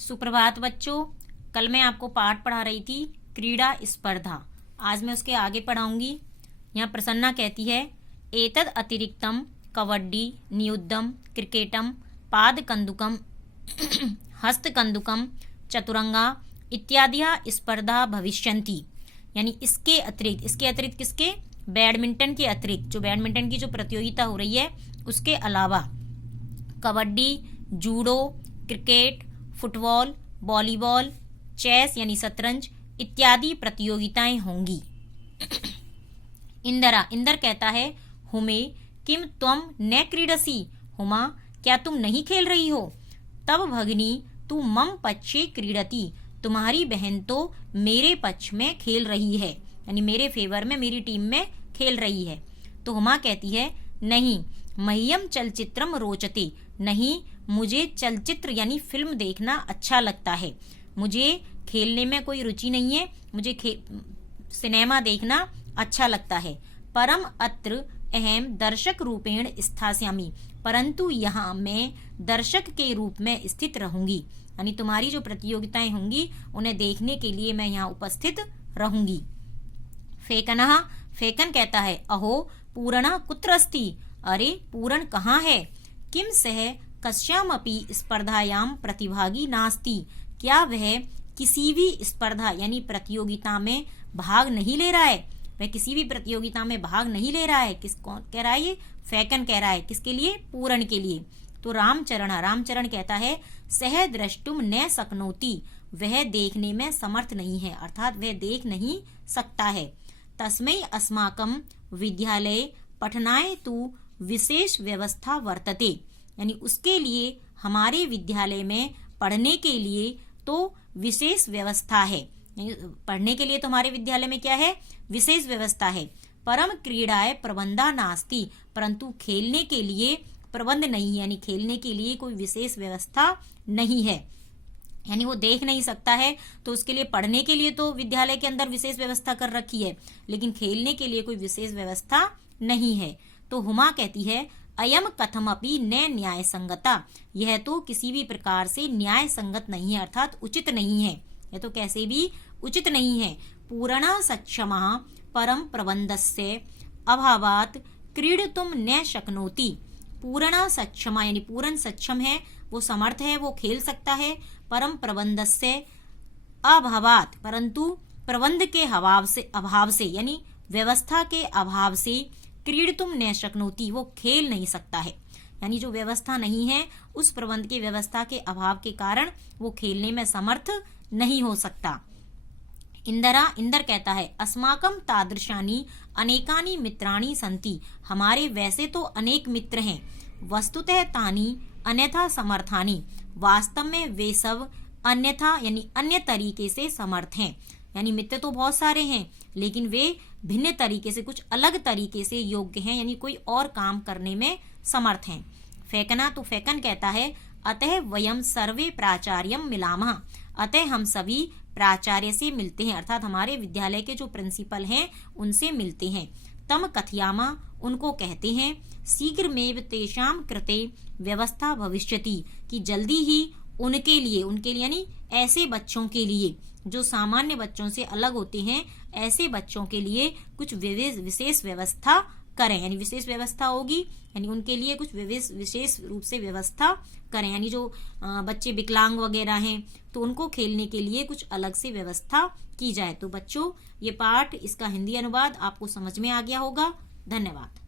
सुप्रभात बच्चों। कल मैं आपको पाठ पढ़ा रही थी क्रीड़ा स्पर्धा। आज मैं उसके आगे पढ़ाऊंगी। यहाँ प्रसन्ना कहती है एतद अतिरिक्तम कबड्डी नियुद्धम क्रिकेटम पाद कंदुकम हस्तकंदुकम चतुरंगा इत्यादि स्पर्धा भविष्यन्ति। यानी इसके अतिरिक्त किसके? बैडमिंटन के अतिरिक्त, जो बैडमिंटन की जो प्रतियोगिता हो रही है उसके अलावा kabaddi, judo, cricket, football, volleyball, chess यानी शतरंज इत्यादि प्रतियोगिताएं होंगी। इंदर कहता है हुमे किम त्वम न क्रीडसी। हुमा, क्या तुम नहीं खेल रही हो? तब भगिनी तू मम पक्षे क्रीडती। तुम्हारी बहन तो मेरे पक्ष में खेल रही है, यानी मेरे फेवर में, मेरी टीम में खेल रही है। तो हुमा कहती है नहीं, मह्यम चलचित्रम रोचते। नहीं, मुझे चलचित्र यानी फिल्म देखना अच्छा लगता है। मुझे खेलने में कोई रुचि नहीं है, मुझे सिनेमा देखना अच्छा लगता है। परम अत्र अहम दर्शक रूपेण स्थास्यामि। परंतु यहाँ मैं दर्शक के रूप में स्थित रहूंगी, यानी तुम्हारी जो प्रतियोगिताएं होंगी उन्हें देखने के लिए मैं यहाँ उपस्थित रहूंगी। फेकन कहता है अहो पूर्णा कुत्र अस्ति। अरे पूरण कहाँ है? किम सह कस्यामपि स्पर्धायाम प्रतिभागी नास्ति। क्या वह किसी भी स्पर्धा यानी प्रतियोगिता में भाग नहीं ले रहा है? वह किसी भी प्रतियोगिता में भाग नहीं ले रहा है। कौन कह रहा है? ये फैकन कह रहा है। किसके लिए? पूरण के लिए। तो रामचरण कहता है सह द्रष्टुम न शक्नोति। वह देखने में समर्थ नहीं है, अर्थात वह देख नहीं सकता है। तस्मै अस्माकं विद्यालये पठनाय तु विशेष व्यवस्था वर्तते। यानी उसके लिए हमारे विद्यालय में पढ़ने के लिए तो विशेष व्यवस्था है। पढ़ने के लिए तो हमारे विद्यालय में क्या है? विशेष व्यवस्था है। परम क्रीड़ाए प्रबंधा नास्ति। परंतु खेलने के लिए प्रबंध नहीं है, यानी खेलने के लिए कोई विशेष व्यवस्था नहीं है। यानी वो देख नहीं सकता है, तो उसके लिए पढ़ने के लिए तो विद्यालय के अंदर विशेष व्यवस्था कर रखी है, लेकिन खेलने के लिए कोई विशेष व्यवस्था नहीं है। तो हुमा कहती है अयम कथमपि न न्याय संगता। यह तो किसी भी प्रकार से न्याय संगत नहीं है, अर्थात उचित नहीं है। यह तो कैसे भी उचित नहीं है। पूर्णा सक्षमः परम प्रबंधस्य अभावात क्रीडितुम न शक्नोति। पूर्णा सक्षमा यानी पूर्ण सक्षम है, वो समर्थ है, वो खेल सकता है। परम प्रबंधस्य अभावात, परंतु प्रबंध के अभाव से यानी व्यवस्था के अभाव से क्रीडितुम न शक्नोति, वो खेल नहीं सकता है। यानी जो व्यवस्था नहीं है, उस प्रबंध की व्यवस्था के अभाव के कारण वो खेलने में समर्थ नहीं हो सकता। इंदर कहता है अस्माकं तादृशानि अनेकानि मित्राणि सन्ति। हमारे वैसे तो अनेक मित्र हैं। वस्तुतः तानि अन्यथा समर्थानि। वास्तव में वे सब अन्यथा यानी अन्य तरीके से समर्थ हैं। यानी मित्र तो बहुत सारे हैं, लेकिन वे भिन्न तरीके से, कुछ अलग तरीके से योग्य हैं, यानी कोई और काम करने में समर्थ हैं। फैकन कहता है अतः वयम सर्वे प्राचार्यम मिलामः। अतः हम सभी प्राचार्य से मिलते हैं, अर्थात हमारे विद्यालय के जो प्रिंसिपल हैं उनसे मिलते हैं। तम कथयामा, उनको कहते हैं शीघ्रमेव तेषां कृते व्यवस्था भविष्यति, कि जल्दी ही उनके लिए यानी ऐसे बच्चों के लिए जो सामान्य बच्चों से अलग होते हैं, ऐसे बच्चों के लिए कुछ विशेष व्यवस्था करें। यानी विशेष व्यवस्था होगी, यानी उनके लिए कुछ विशेष रूप से व्यवस्था करें। यानी जो बच्चे विकलांग वगैरह हैं तो उनको खेलने के लिए कुछ अलग से व्यवस्था की जाए। तो बच्चों, ये पाठ, इसका हिंदी अनुवाद आपको समझ में आ गया होगा। धन्यवाद।